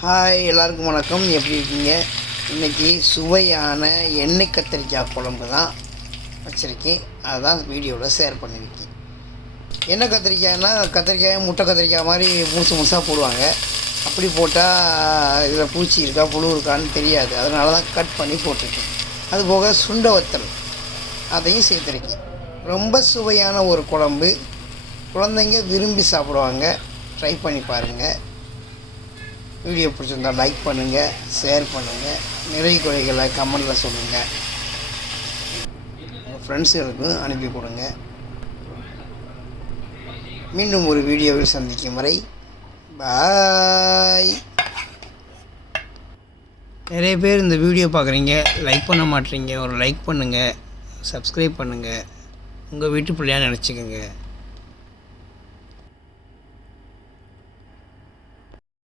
Hi, எல்லாருக்கும் வணக்கம். எப்படி இருக்கீங்க? இன்றைக்கி சுவையான எண்ணெய் கத்திரிக்காய் குழம்பு தான் வச்சுருக்கேன். அதுதான் வீடியோவில் ஷேர் பண்ணியிருக்கேன். எண்ணெய் கத்திரிக்காய்னா கத்திரிக்காய் முட்டை கத்திரிக்காய் மாதிரி முழுசாக போடுவாங்க. அப்படி போட்டால் இதில் பூச்சி இருக்கா புழு இருக்கான்னு தெரியாது. அதனால தான் கட் பண்ணி போட்டிருக்கேன். அதுபோக சுண்டை வத்தல் அதையும் சேர்த்துருக்கேன். ரொம்ப சுவையான ஒரு குழம்பு, குழந்தைங்க விரும்பி சாப்பிடுவாங்க. ட்ரை பண்ணி பாருங்கள். வீடியோ பிடிச்சிருந்தா லைக் பண்ணுங்கள், ஷேர் பண்ணுங்கள், நிறைய குறைகளை கமெண்டில் சொல்லுங்கள். உங்கள் ஃப்ரெண்ட்ஸுகளுக்கும் அனுப்பி கொடுங்க. மீண்டும் ஒரு வீடியோவில் சந்திக்கும் வரை பாய். நிறைய பேர் இந்த வீடியோ பார்க்குறீங்க, லைக் பண்ண மாட்டேறீங்க. ஒரு லைக் பண்ணுங்கள், சப்ஸ்கிரைப் பண்ணுங்கள். உங்கள் வீட்டு பிள்ளையாக நினச்சிக்கோங்க.